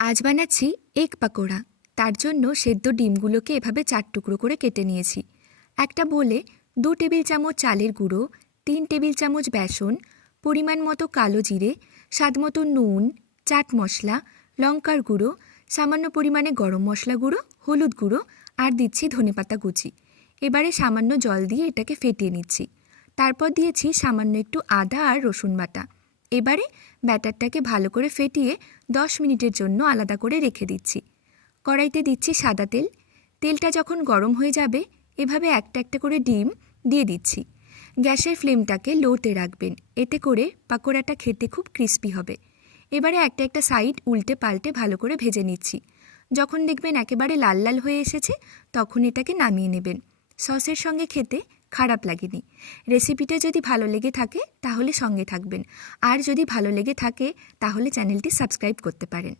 আজ বানাচ্ছি এগ পাকোড়া। তার জন্য সেদ্ধ ডিমগুলোকে এভাবে 4 টুকরো করে কেটে নিয়েছি। একটা বোলে 2 টেবিল চামচ চালের গুঁড়ো, 3 টেবিল চামচ বেসন, পরিমাণ মতো কালো জিরে, স্বাদ মতো নুন, চাট মশলা, লঙ্কার গুঁড়ো, সামান্য পরিমাণে গরম মশলা গুঁড়ো, হলুদ গুঁড়ো আর দিচ্ছি ধনেপাতা কুচি। এবারে সামান্য জল দিয়ে এটাকে ফেটিয়ে নিচ্ছি। তারপর দিয়েছি সামান্য একটু আদা আর রসুন বাটা। এবারে ব্যাটারটাকে ভালো করে ফেটিয়ে 10 মিনিটের জন্য আলাদা করে রেখে দিচ্ছি। কড়াইতে দিচ্ছি সাদা তেল। তেলটা যখন গরম হয়ে যাবে এভাবে একটা একটা করে ডিম দিয়ে দিচ্ছি। গ্যাসের ফ্লেমটাকে লোতে রাখবেন, এতে করে পাকোড়াটা খেতে খুব ক্রিস্পি হবে। এবারে একটা একটা সাইড উল্টে পাল্টে ভালো করে ভেজে নিচ্ছি। যখন দেখবেন একেবারে লাল লাল হয়ে এসেছে তখন এটাকে নামিয়ে নেবেন। সসের সঙ্গে খেতে খারাপ লাগেনি। রেসিপিটা যদি ভালো লেগে থাকে তাহলে সঙ্গে থাকবেন, আর যদি ভালো লেগে থাকে তাহলে চ্যানেলটি সাবস্ক্রাইব করতে পারেন।